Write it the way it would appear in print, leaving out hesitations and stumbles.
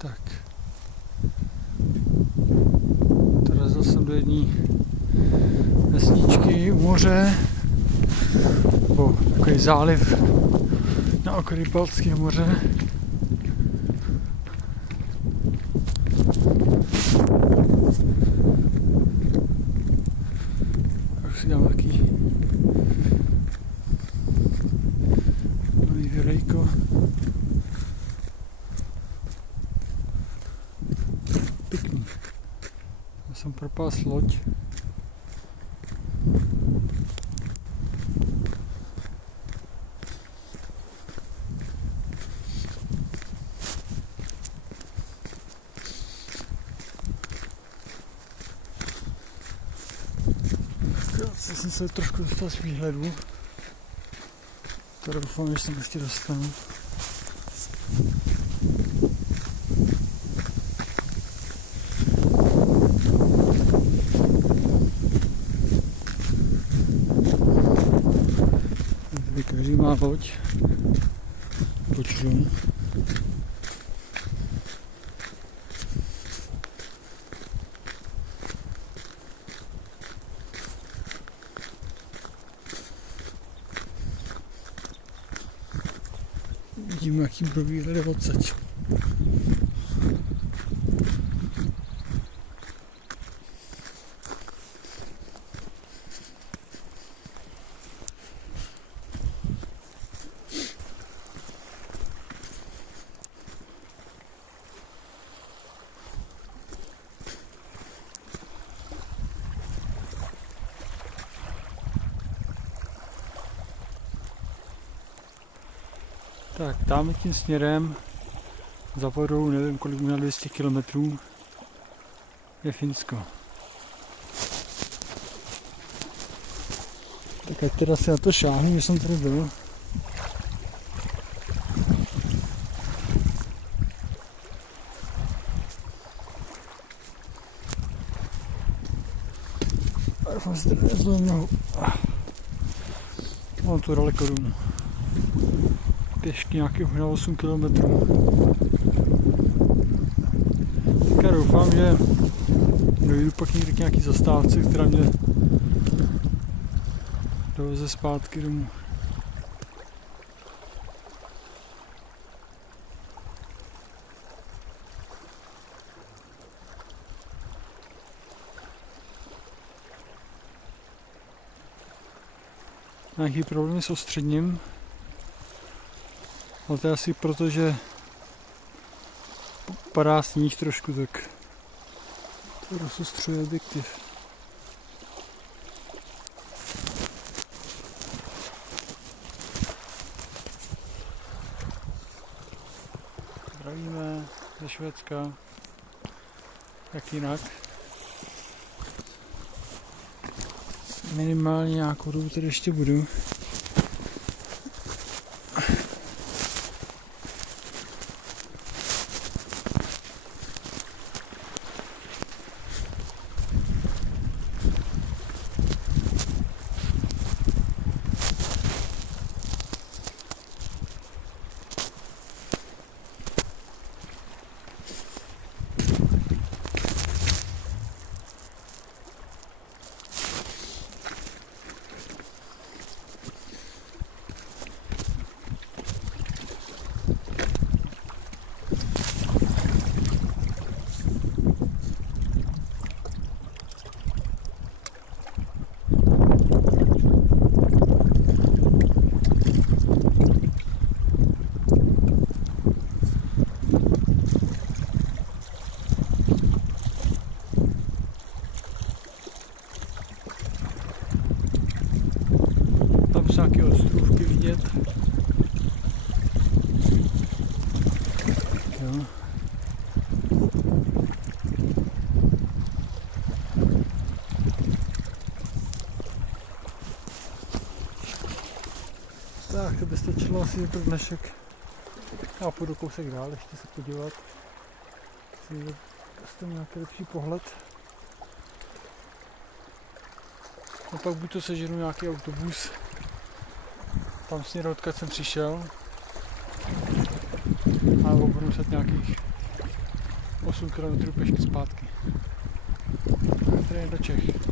Tak. Dorazil jsem do jedné vesničky u moře, nebo takový záliv na okraji Baltského moře. Tak si dám taký malý videjko. Pěkný. Já jsem propásl loď. Krátce jsem se trošku dostal z výhledu. To doufám, že jsem ještě dostanu. Tady každý má loď. Počnu. Vidíme, jaký byl výhled odsaď. Tak, tam tím směrem za vodou, nevím kolik na 200 km, je Finsko. Tak ať teda si na to šáhnu, že jsem tady byl. A jsem si tady nezlomil nohu. Mám tu daleko domů. Pěšky nějakých na 8 km. Tak já doufám, že dojdu pak někdy k nějaký zastávce, která mě doveze zpátky domů. Nějaký problémy s ostředním. Ale to je asi proto, že padá sníh trošku, tak to rozostřuje objektiv. Zdravíme ze Švédska. Jak jinak. Minimálně nějakou dobu tady ještě budu. Tam jsou nějaké ostrůvky vidět. Jo. Tak, to by stačilo asi pro dnešek. Já půjdu kousek dál, ještě se podívat. Jestli nějaký lepší pohled. No pak buď to seženu nějaký autobus. Tam směr, odkud jsem přišel. A budu muset nějakých 8 km pěšky zpátky. Tady do Čech.